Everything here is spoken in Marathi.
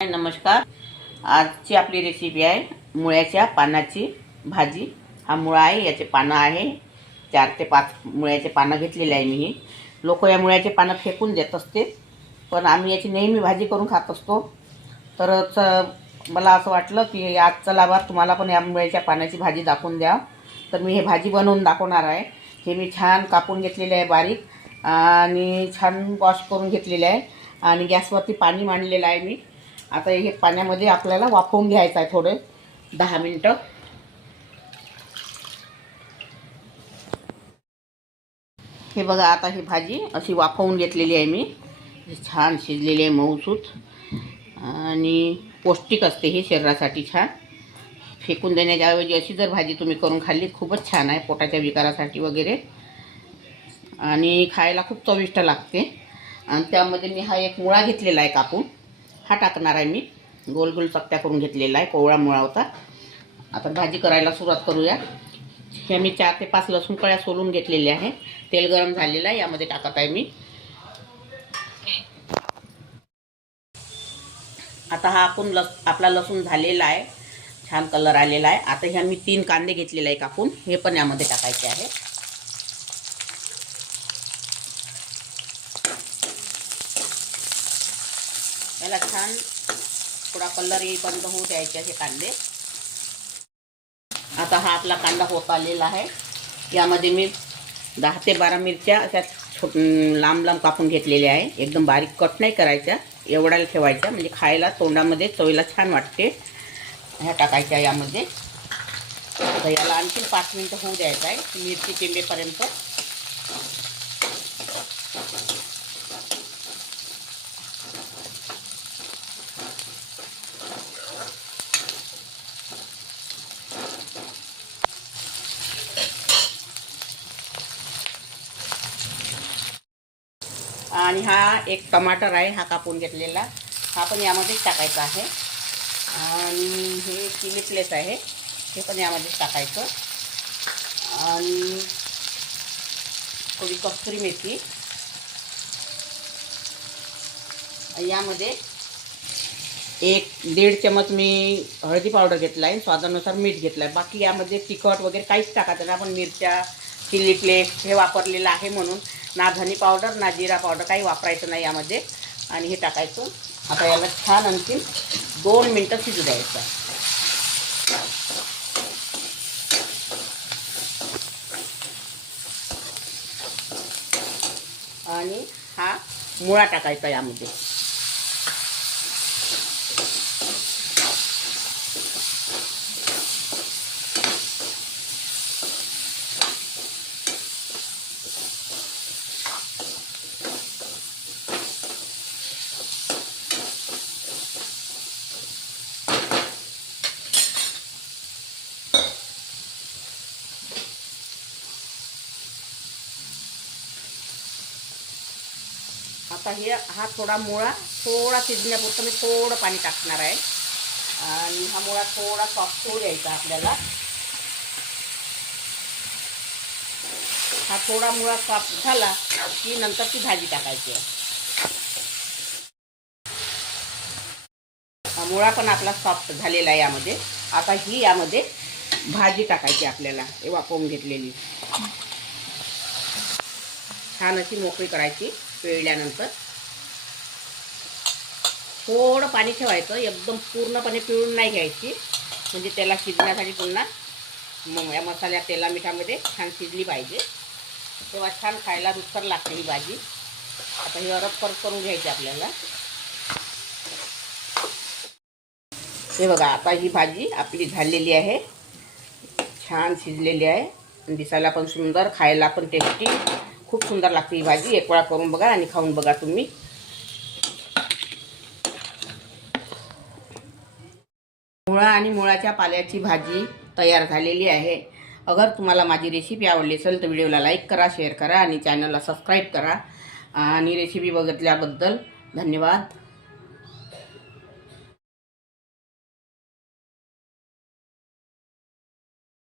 नमस्कार. आजची आपली रेसिपी आहे मुळ्याच्या पानाची भाजी. हा मुळा आहे याचे पानं आहे. चार ते पाच मुळ्याचे पानं घेतलेले आहे मी. लोक या मुळ्याचे पानं फेकून देत असते. पण आम्ही याची नेहमी भाजी करून खात असतो. तर मला असं वाटलं की आज लाभार तुम्हाला पण या मुळ्याच्या पानाची भाजी दाखवून द्या. तर मी हे भाजी बनवून दाखवणार आहे. हे मी छान कापून घेतलेले आहे बारीक आणि छान वॉश करून घेतलेले आहे. आणि गॅसवरती पाणी मांडलेलं आहे मी. आता हे पाण्यामध्ये आपल्याला वाफवून घ्यायचं आहे थोडं. दहा मिनटं. हे बघा आता ही भाजी अशी वाफवून घेतलेली आहे मी. छान शिजलेली आहे मऊसूत आणि पौष्टिक असते ही शरीरासाठी छान. फेकून देण्याच्याऐवजी अशी जर भाजी तुम्ही करून खाल्ली खूपच छान आहे पोटाच्या विकारासाठी वगैरे. आणि खायला खूप चविष्ट लागते. आणि त्यामध्ये मी हा एक मुळा घेतलेला आहे कापून. हा टाकणार आहे मी. गोल गोल चकत्या करून घेतलेला आहे कोवळा मुळा होता. आता भाजी करायला सुरुवात करूया. हे मी चार ते पाच लसूण कळ्या सोलून घेतलेल्या आहे. तेल गरम झालेलं आहे यामध्ये टाकत आहे मी. आता हा आपण लस आपला लसूण झालेला आहे. छान कलर आलेला आहे. आता ह्या मी तीन कांदे घेतलेले आहे कापून हे पण यामध्ये टाकायचे आहे. याला छान थोडा कलर येईपर्यंत होऊ द्यायचे असे कांदे. आता हा आपला कांदा होत आलेला आहे. यामध्ये मी दहा ते बारा मिरच्या अशा छोट लांब लांब कापून घेतलेल्या आहे. एकदम बारीक कट नाही करायच्या एवढ्याला ठेवायच्या म्हणजे खायला तोंडामध्ये चवीला छान वाटते. ह्या टाकायच्या यामध्ये. तर याला आणखी पाच मिनटं होऊ द्यायचं आहे. मिरची टिंबेपर्यंत आणि हा एक टमाटर आहे हा कापून घेतलेला. हा पण यामध्येच टाकायचा आहे. आणि हे चिली प्लेस आहे हे पण यामध्येच टाकायचं. आणि थोडी कस्तुरी मेथी. यामध्ये एक दीड चमच मी हळदी पावडर घेतला आहे स्वादानुसार मीठ घेतलं आहे बाकी यामध्ये तिखट वगैरे काहीच टाकायचं नाही. आपण मिरच्या चिली फ्लेक्स हे वापरलेलं आहे म्हणून. ना धनी पावडर ना जिरा पावडर काही वापरायचं नाही यामध्ये. आणि हे टाकायचं. आता याला छान आणखी दोन मिनटं शिजू द्यायचं. आणि हा मुळा टाकायचा यामध्ये. आता हे हा थोडा मुळा थोडा शिजण्यापुरतं मी थोडं पाणी टाकणार आहे. आणि हा मुळा थोडा सॉफ्ट होऊ द्यायचा आपल्याला. हा थोडा मुळा सॉफ्ट झाला की नंतर ती भाजी टाकायची आहे. मुळा पण आपला सॉफ्ट झालेला आहे यामध्ये. आता ही यामध्ये भाजी टाकायची आपल्याला हे वापरून घेतलेली. छान अशी मोकळी करायची. पिळल्यानंतर थोडं पाणी ठेवायचं. एकदम पूर्णपणे पिळून नाही घ्यायची. म्हणजे त्याला शिजण्यासाठी पुन्हा मग या मसाल्या तेला मिठामध्ये छान शिजली पाहिजे. तेव्हा छान खायला रुचकर लागते ही भाजी. आता ही अरब परत करून घ्यायची आपल्याला. हे बघा आता ही भाजी आपली झालेली आहे. छान शिजलेली आहे. दिसायला पण सुंदर खायला पण टेस्टी खूप सुंदर लागते ही भाजी एक वेळा करून बघा आणि खाऊन बघा तुम्ही मुळा आणि मुळाच्या पाल्याची भाजी तयार झालेली आहे. अगर तुम्हाला माझी रेसिपी आवडली असेल तर व्हिडिओला लाईक करा शेअर करा आणि चॅनलला सबस्क्राईब करा. आणि रेसिपी बघितल्याबद्दल धन्यवाद.